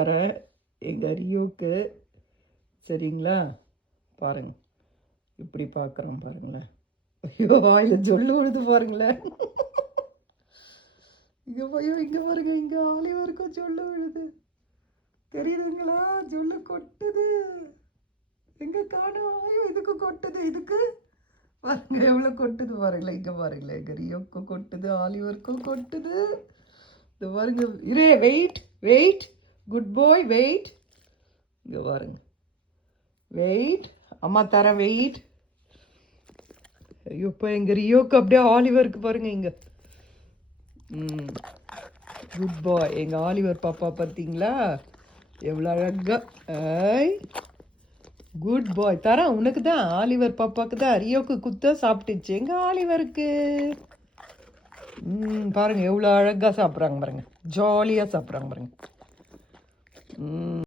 வர எங்கள் ரியோக்கு சரிங்களா? பாருங்க. இப்படி பார்க்குறோம் பாருங்களேன். ஐயோ வாயில் ஜொல்லு விழுது பாருங்களேன். இங்கே ஐயோ இங்கே பாருங்க இங்கே ஆலிவருக்கும் ஜொல்லு விழுது. தெரியுதுங்களா? ஜொல்லு கொட்டுது. எங்கே காணும்? ஐயோ இதுக்கு கொட்டுது இதுக்கு? பாருங்க எவ்வளோ கொட்டுது பாருங்களேன் இங்கே பாருங்களேன். எங்கள் ரியோக்கும் கொட்டுது ஆலிவருக்கும் கொட்டுது. இந்த பாருங்க இரே wait wait. Good bye wait இங்கே பாருங்க. வெயிட் அம்மா தரேன் வெயிட் ஐயோ இப்போ எங்கள் ரியோக்கு அப்படியே ஆலிவருக்கு பாருங்க இங்கே. ம். குட் பாய் எங்கள் ஆலிவர் பாப்பா பார்த்தீங்களா எவ்வளோ அழகா. ஐ. குட் பாய் தரேன் உனக்கு தான் ஆலிவர் பாப்பாவுக்கு தான் ரியோக்கு குத்த சாப்பிட்டுச்சு. எங்கள் ஆலிவருக்கு ம் பாருங்கள் எவ்வளோ அழகாக சாப்பிட்றாங்க பாருங்கள் ஜாலியாக சாப்பிட்றாங்க பாருங்கள்